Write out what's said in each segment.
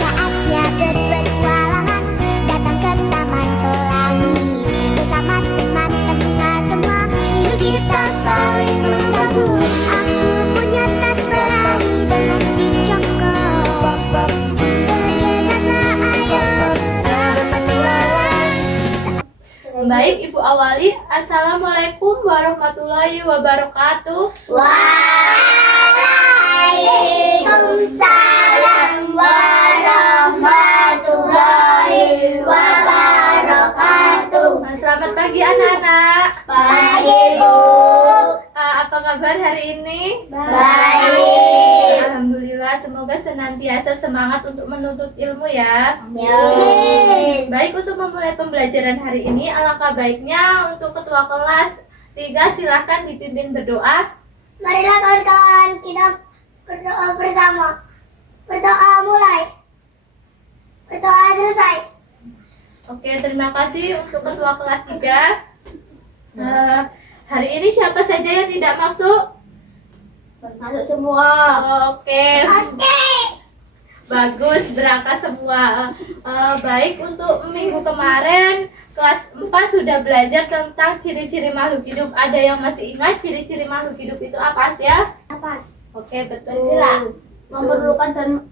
Saatnya berpetualangan, datang ke Taman Pelangi. Bersama teman-teman semua, yuk kita saling membantu. Aku punya tas berlari dengan si Joko. Bergegaslah ayo berpetualang. Baik, Ibu awali. Assalamualaikum warahmatullahi wabarakatuh. Waalaikumsalam warahmatullahi wabarakatuh. Selamat pagi anak-anak. Pagi, Bu. Apa kabar hari ini? Baik. Alhamdulillah, semoga senantiasa semangat untuk menuntut ilmu ya. Amin. Baik, untuk memulai pembelajaran hari ini, alangkah baiknya untuk ketua kelas 3 silakan dipimpin berdoa. Marilah kawan-kawan kita berdoa bersama. Berdoa mulai. Berdoa selesai. Oke, terima kasih untuk ketua kelas 3. Hari ini siapa saja yang tidak masuk? Masuk semua. Oke. Oke. Bagus, berangkat semua. Baik, untuk minggu kemarin kelas 4 sudah belajar tentang ciri-ciri makhluk hidup. Ada yang masih ingat ciri-ciri makhluk hidup itu apa sih ya? Apas. Oke, betul. Memerlukan dan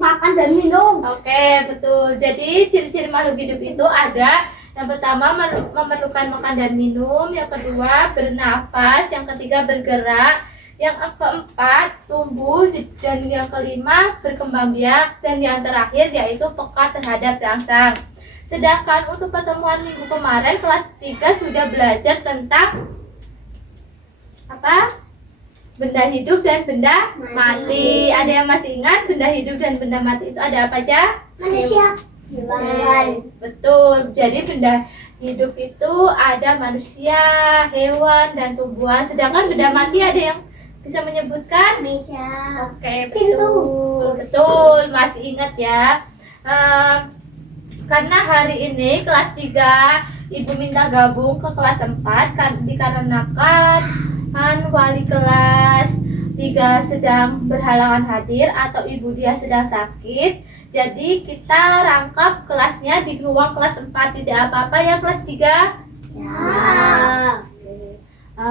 makan dan minum. Oke, betul. Jadi ciri-ciri makhluk hidup itu ada yang pertama memerlukan makan dan minum, yang kedua bernafas, yang ketiga bergerak, yang keempat tumbuh, dan yang kelima berkembang biak, dan yang terakhir yaitu peka terhadap rangsang. Sedangkan untuk pertemuan minggu kemarin kelas 3 sudah belajar tentang apa? Benda hidup dan benda mati. Ada yang masih ingat benda hidup dan benda mati itu ada apa aja? Manusia. Hewan. Betul. Jadi benda hidup itu ada manusia, hewan, dan tumbuhan. Sedangkan benda mati ada yang bisa menyebutkan? Meja. Oke, Pintu. betul. Betul, masih ingat ya. Karena hari ini kelas 3 Ibu minta gabung ke kelas 4 dikarenakan wali kelas 3 sedang berhalangan hadir atau ibu dia sedang sakit. Jadi kita rangkap kelasnya di ruang kelas 4. Tidak apa-apa ya kelas 3? Ya.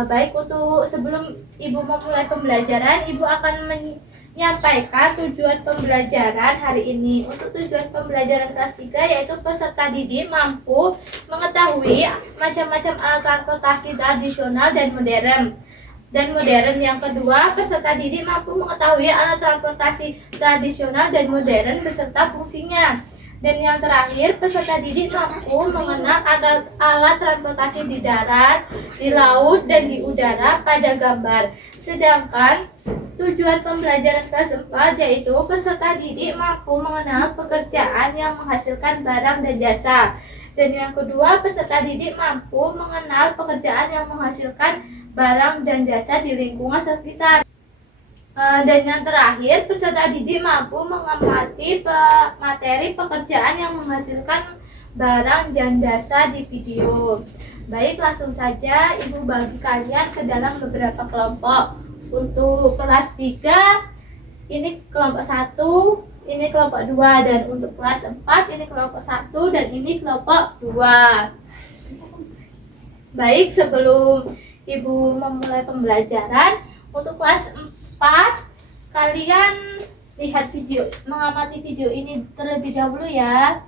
Baik, untuk sebelum ibu memulai pembelajaran, ibu akan menyampaikan tujuan pembelajaran hari ini. Untuk tujuan pembelajaran kelas 3 yaitu peserta didik mampu mengetahui macam-macam alat transportasi tradisional dan modern. Yang kedua, peserta didik mampu mengetahui alat transportasi tradisional dan modern beserta fungsinya. Dan yang terakhir, peserta didik mampu mengenal alat transportasi di darat, di laut, dan di udara pada gambar. Sedangkan tujuan pembelajaran kelas 4 yaitu peserta didik mampu mengenal pekerjaan yang menghasilkan barang dan jasa. Dan yang kedua, peserta didik mampu mengenal pekerjaan yang menghasilkan barang dan jasa di lingkungan sekitar. Dan yang terakhir, peserta didik mampu mengamati materi pekerjaan yang menghasilkan barang dan jasa di video. Baik, langsung saja ibu bagi kalian ke dalam beberapa kelompok. Untuk kelas 3 ini kelompok 1, ini kelompok 2, dan untuk kelas 4 ini kelompok 1 dan ini kelompok 2. Baik, sebelum ibu memulai pembelajaran, untuk kelas 4 kalian lihat video, mengamati video ini terlebih dahulu ya.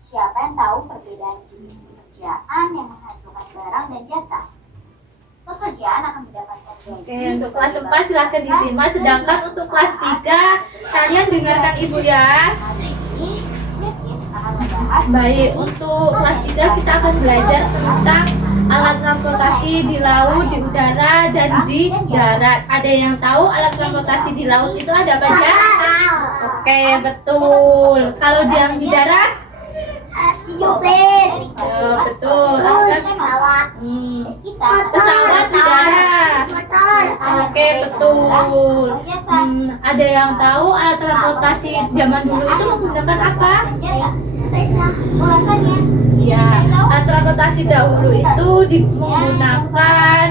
Siapa yang tahu perbedaan jenis pekerjaan yang menghasilkan barang dan jasa? Pekerjaan akan mendapatkan gaji. Oke, untuk kelas 4 silahkan disimak. Sedangkan untuk kelas 3 kalian dengarkan ibu ya. Hari ini, Kids akan membahas. Baik, untuk kelas 3 kita akan belajar tentang alat transportasi di laut, di udara, dan di darat. Ada yang tahu alat transportasi di laut itu ada apa aja? Oke, betul. Kalau yang di darat? mobil. Betul. Terus pesawat. Kita Pesawat udara. Motor. Oke, betul. Ada yang tahu alat transportasi zaman dulu itu menggunakan apa? jasa. Sepeda. Ulasannya. Ya, alat transportasi dahulu itu menggunakan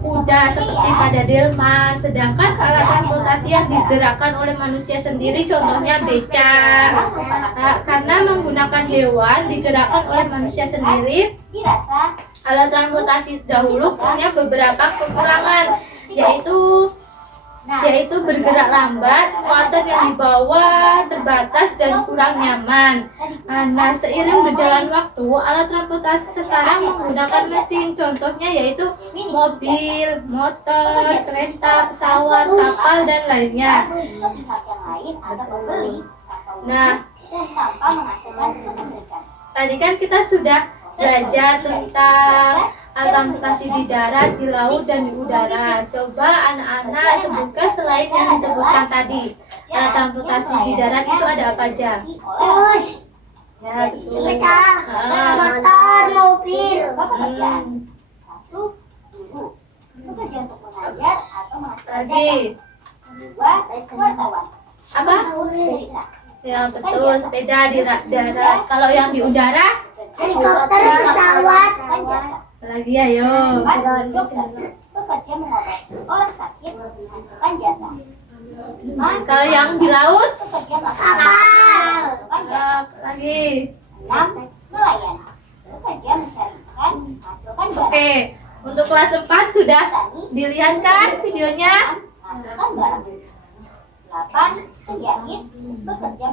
kuda seperti pada delman, sedangkan alat transportasi yang digerakkan oleh manusia sendiri contohnya becak. Karena menggunakan hewan digerakkan oleh manusia sendiri, Dirasa alat transportasi dahulu punya beberapa kekurangan, yaitu bergerak lambat, muatan yang dibawa terbatas dan kurang nyaman. Nah, seiring berjalan waktu, alat transportasi sekarang menggunakan mesin, contohnya yaitu mobil, motor, kereta, pesawat, kapal, dan lainnya. pihak yang lain ada pembeli atau Nah, tanpa menghasilkan kepemilikan. tadi kan kita sudah belajar tentang alat transportasi di darat, di laut, dan di udara. Coba anak-anak sebutkan selain yang disebutkan tadi. Alat transportasi di darat itu ada apa aja? Bus. Ya, betul. Sepeda. Ah, Motor. Mobil. Pekerjaan. 1. Guru. Bekerja untuk mengajar atau menghasilkan jasa. lagi. 2. Wartawan. Apa? Berita. Ya, betul. Sepeda di darat. Kalau yang di udara, Helikopter. Pesawat. Menghasilkan jasa. lagi ayo. 4. Dokter. Bekerja mengobati orang sakit menghasilkan jasa. 5. Kalau yang di laut, Bekerja melakukan menghasilkan jasa. lagi. 6. Nelayan. Bekerja mencari ikan menghasilkan jasa. Oke, untuk kelas 4 sudah dilihat kan videonya? Menghasilkan barang. 8. Penjahit. Bekerja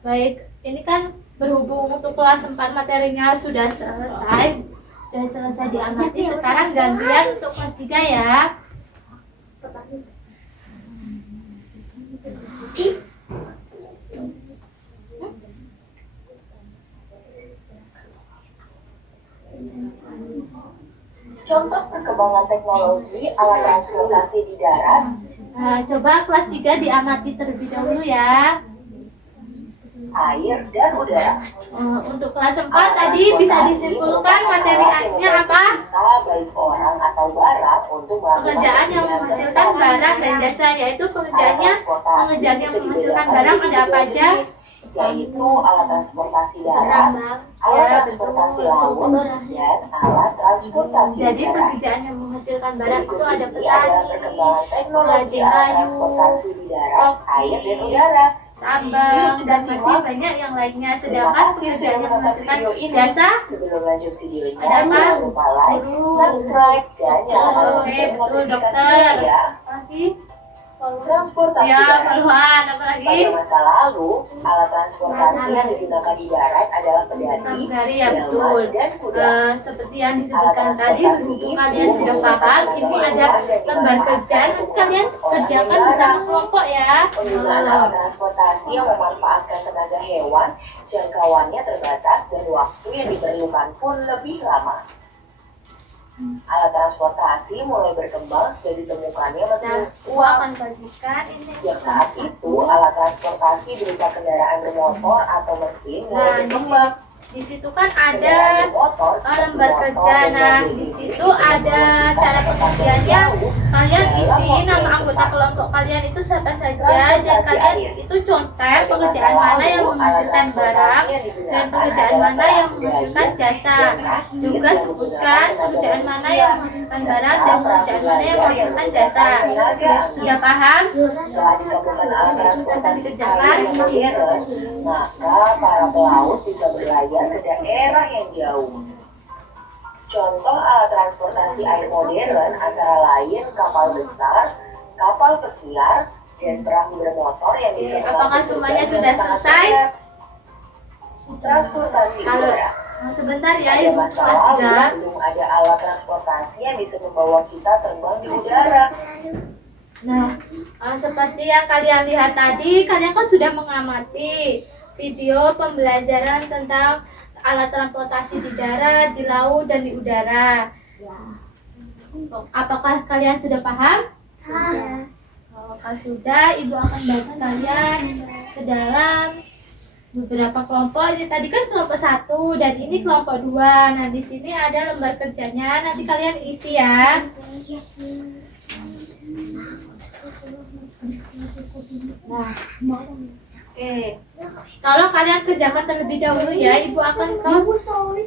Baik, ini kan berhubung untuk kelas 4 materinya sudah selesai diamati. Sekarang gantian untuk kelas 3 ya. Contoh perkembangan teknologi alat transportasi di darat. Nah, coba kelas 3 diamati terlebih dahulu ya. Air dan udara. Untuk kelas 4 tadi bisa disimpulkan materinya apa? Kita baik orang atau barang untuk melakukan Pekerjaan yang menghasilkan barang dan jasa, yaitu pekerjaan yang menghasilkan barang ada apa aja? Yaitu alat transportasi darat, alat transportasi laut, dan alat transportasi Jadi udara. pekerjaan yang menghasilkan barang itu ada Berikut ini adalah petani, perkembangan teknologi perajin alat kayu, transportasi di darat, koki, air dan udara. tambang, dan masih banyak yang lainnya. Sedangkan pekerjaan yang menghasilkan jasa Sebelum lanjut videonya, ada apa? jangan lupa like, Guru. subscribe, dan nyalakan Oke, lonceng betul, notifikasinya dokter. ya. Lagi? Transportasi Ya, darat. peluhan apa lagi? Pada masa lalu, alat transportasi yang digunakan di darat adalah pedani, Pramugari ya, delman, betul. dan kuda. Seperti yang disebutkan tadi, berhubung kalian sudah paham, ini ada lembar kerja. Nanti kalian kerjakan bersama kelompok ya. Penggunaan alat transportasi yang memanfaatkan tenaga hewan, jangkauannya terbatas dan waktu yang diperlukan pun lebih lama. Alat transportasi mulai berkembang sejak ditemukannya mesin. Nah, akan bagikan ini. Sejak saat itu, alat transportasi berupa kendaraan bermotor atau mesin Nah, mulai berkembang. di situ kan Kendaraan ada bermotor seperti lembar motor kerja. dan Nah, mobil di ini situ bisa ada menghubungkan cara tempat pembuktiannya. jauh Kalian dalam isi waktu nama yang anggota cepat. kelompok kalian itu siapa saja, dan kalian itu contek pekerjaan mana yang menghasilkan barang dan pekerjaan mana yang menghasilkan jasa. Juga sebutkan pekerjaan mana yang menghasilkan barang dan pekerjaan mana yang menghasilkan jasa. Sudah paham? Setelah ditemukan alat transportasi Dikerjakan. air yang modern, maka para pelaut bisa berlayar ke daerah yang jauh. Contoh alat transportasi air modern antara lain kapal besar, kapal pesiar, dan perahu bermotor yang bisa Apakah mengangkut semuanya beban sudah yang sangat selesai? berat. Transportasi Kalau udara. sebentar ya Pada Ibu masa kelas lalu, 3. belum ada alat transportasi yang bisa membawa kita terbang di udara. Nah, seperti yang kalian lihat tadi, kalian kan sudah mengamati video pembelajaran tentang alat transportasi di darat, di laut, dan di udara. Apakah kalian sudah paham? Kalau sudah, Ibu akan bagi kalian ke dalam beberapa kelompok. Ini tadi kan kelompok 1 dan ini kelompok 2. Nah, di sini ada lembar kerjanya. Nanti kalian isi ya. Nah, oke. Tolong kalian kerjakan terlebih dahulu ya. Ibu akan ke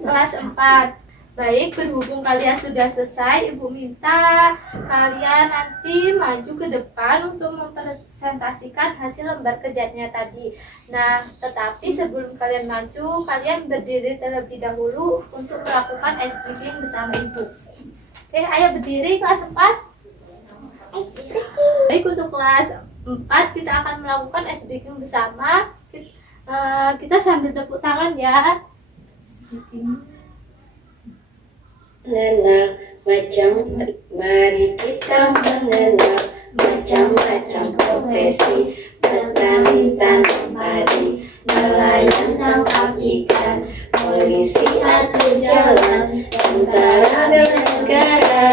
kelas 4. Baik, berhubung kalian sudah selesai, Ibu minta kalian nanti maju ke depan untuk mempresentasikan hasil lembar kerjanya tadi. Nah, tetapi sebelum kalian maju, kalian berdiri terlebih dahulu untuk melakukan ice breaking bersama Ibu. Oke, ayo berdiri kelas 4. Baik, untuk kelas 4 kita akan melakukan ice breaking bersama. Kita sambil tepuk tangan ya. Ice breaking. Mengenal mari kita mengenal macam-macam profesi, petani tanam padi, nelayan tangkap ikan, polisi atur jalan, tentara bela negara,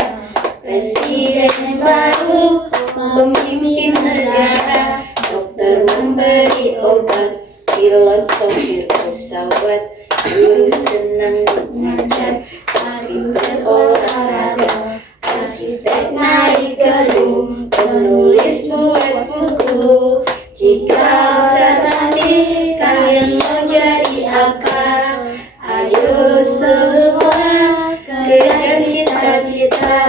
presiden yang baru, pemimpin negara, dokter memberi obat, pilot sopir pesawat, guru senang mengajar, atlet olahraga, arsitek naik gedung, penulis buat buku. Jika saat nanti kalian mau jadi apa, ayo semua kejar cita-cita.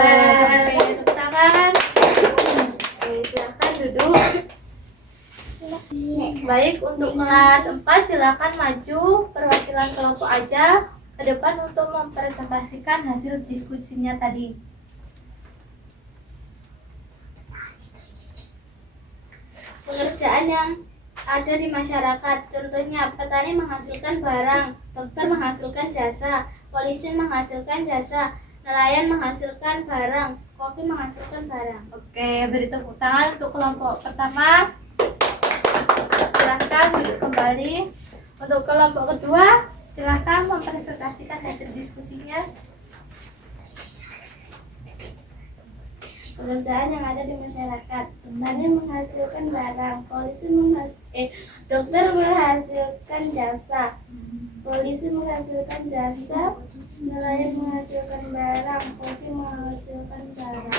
Oke, tepuk tangan. Oke, silakan duduk. Baik, untuk kelas 4 silakan maju perwakilan kelompok aja ke depan untuk mempresentasikan hasil diskusinya tadi. Pekerjaan yang ada di masyarakat, contohnya petani menghasilkan barang, dokter menghasilkan jasa, polisi menghasilkan jasa, nelayan menghasilkan barang, koki menghasilkan barang. Oke, beri tepuk tangan untuk kelompok pertama. Silahkan duduk kembali. Untuk kelompok kedua, silahkan mempresentasikan hasil diskusinya. Pekerjaan yang ada di masyarakat, petani menghasilkan barang, dokter menghasilkan jasa, polisi menghasilkan jasa, nelayan menghasilkan barang, koki menghasilkan barang.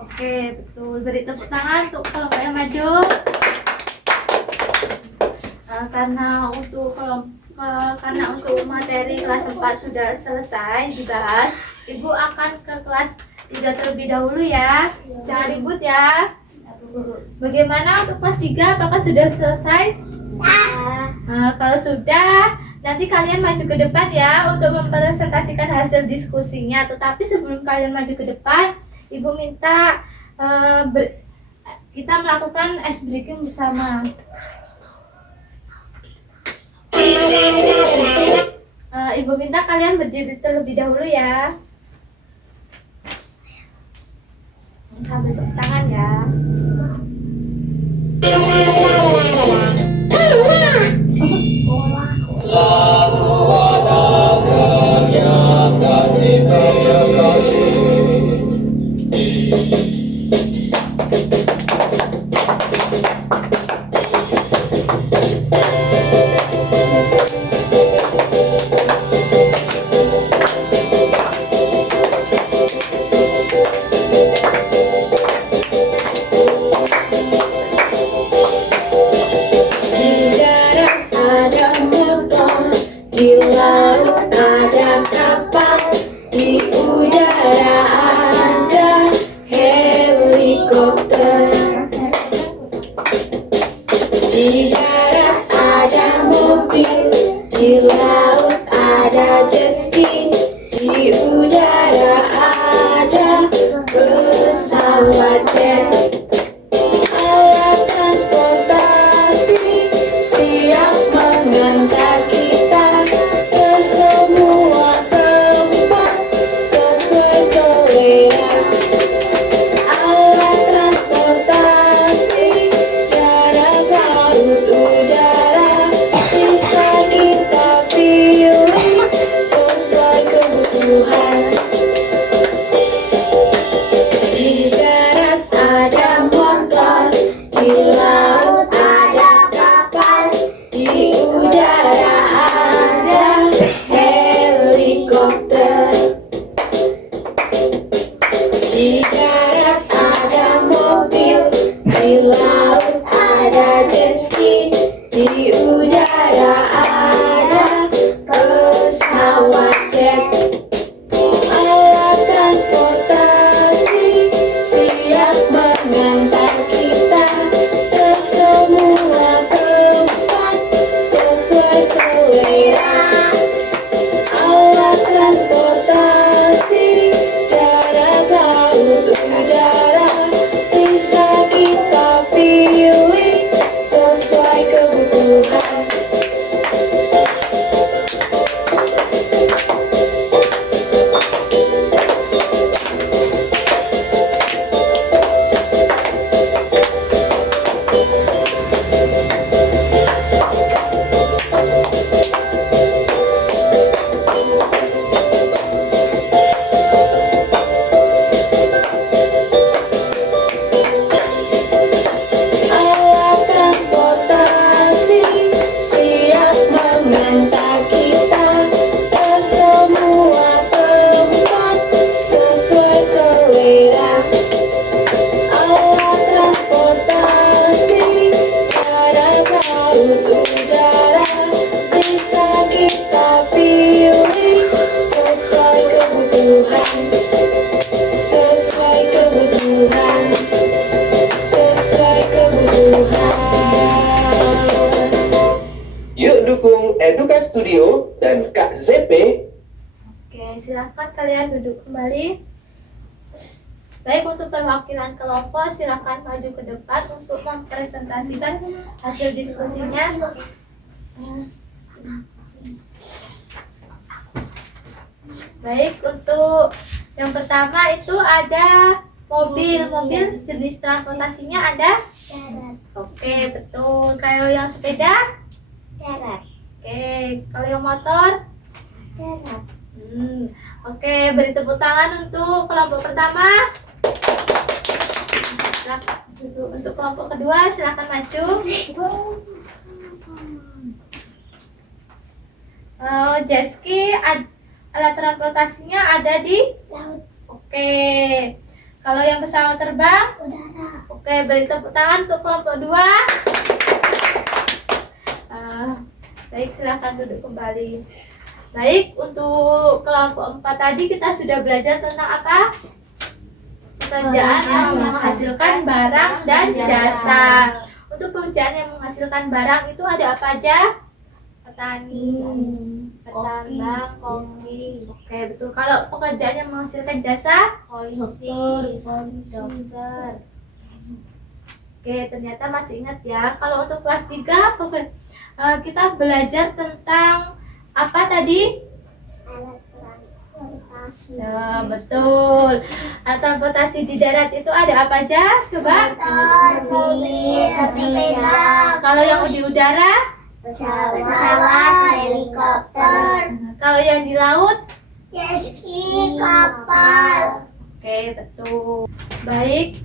Oke, betul. Beri tepuk tangan untuk kelompok yang maju. Karena untuk materi kelas 4 sudah selesai dibahas, Ibu akan ke kelas 3 terlebih dahulu ya. Jangan ribut ya. Bagaimana untuk kelas 3? Apakah sudah selesai? Kalau sudah, nanti kalian maju ke depan ya untuk mempresentasikan hasil diskusinya. Tetapi sebelum kalian maju ke depan, Ibu minta kita melakukan ice breaking bersama. Ibu minta kalian berdiri terlebih dahulu ya. Sambil tepuk tangan ya. Alat transportasi jarak laut Di udara ada pesawat jet, alat transportasi siap mengantar kita ke semua tempat sesuai selera. Alat transportasi jarak laut udara bisa kita pilih sesuai kebutuhan. Alat transportasi siap mengantar kita ke semua tempat sesuai selera. Alat transportasi jarak laut udara bisa kita pilih sesuai kebutuhan. Sesuai kebutuhan. Sesuai kebutuhan. Yuk dukung Eduka Studio dan Kak ZP. Oke, silakan kalian duduk kembali. Baik, untuk perwakilan kelompok silakan maju ke depan untuk mempresentasikan hasil diskusinya. Baik, untuk yang pertama itu ada mobil. Mobil jenis transportasinya ada? Oke, betul. Kalau yang sepeda? Darat. Oke, kalau yang motor? Darat. Oke, beri tepuk tangan untuk kelompok pertama. Silakan duduk. Untuk kelompok kedua silakan maju. Jet ski, alat transportasinya ada di Laut. Oke. Kalau yang pesawat terbang? Udara. Oke, beri tepuk tangan untuk kelompok 2. Baik, silakan duduk kembali. Baik, untuk kelompok 4 tadi kita sudah belajar tentang apa? Pekerjaan yang menghasilkan barang dan jasa. Untuk pekerjaan yang menghasilkan barang itu ada apa aja? Petani, petambang, koki, Oke, betul. Kalau pekerjaan yang menghasilkan jasa? polisi, dokter. Oke, ternyata masih ingat ya. Kalau untuk kelas 3 kita belajar tentang apa tadi? Alat transportasi. Nah, betul. Alat transportasi di darat itu ada apa aja? Coba. Motor, mobil, sepeda, Kalau yang di udara? pesawat, helikopter, Kalau yang di laut? jet ski, kapal. Oke, betul. Baik.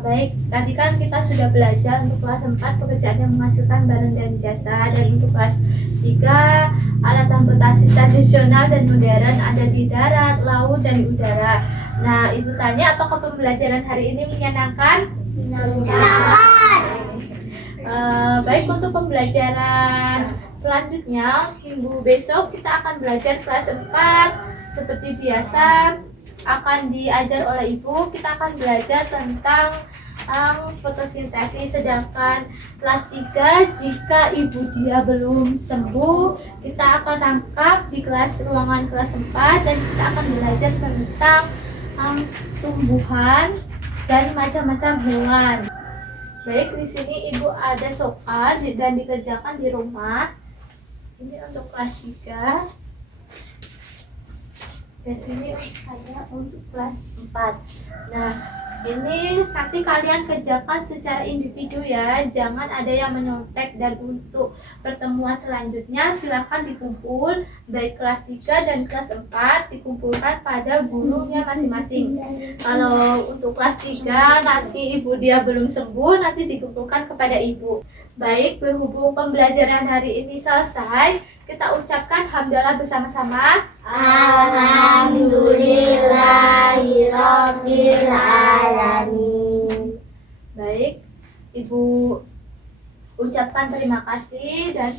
Baik, tadi kan kita sudah belajar untuk kelas 4 pekerjaan yang menghasilkan barang dan jasa, dan untuk kelas 3 alat transportasi tradisional dan modern ada di darat, laut, dan di udara. Nah, Ibu tanya apakah pembelajaran hari ini menyenangkan? Baik, untuk pembelajaran selanjutnya minggu besok kita akan belajar kelas 4 seperti biasa. Akan diajar oleh Ibu, kita akan belajar tentang fotosintesis. Sedangkan kelas 3 jika Ibu dia belum sembuh, kita akan rangkap di ruangan kelas 4 dan kita akan belajar tentang tumbuhan dan macam-macam hewan. Baik, di sini Ibu ada soal dan dikerjakan di rumah. Ini untuk kelas 3. Dan ini ada untuk kelas 4. Nah, ini nanti kalian kerjakan secara individu ya, jangan ada yang menyontek. Dan untuk pertemuan selanjutnya silakan dikumpul, baik kelas 3 dan kelas 4 dikumpulkan pada gurunya masing-masing. Kalau untuk kelas 3 nanti Ibu dia belum sembuh, nanti dikumpulkan kepada Ibu. Baik, berhubung pembelajaran hari ini selesai, kita ucapkan hamdalah bersama-sama. Alhamdulillahirobbilalamin. Baik, Ibu ucapkan terima kasih dan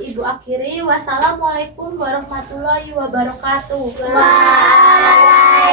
Ibu akhiri. Wassalamualaikum warahmatullahi wabarakatuh. Waalaikumsalam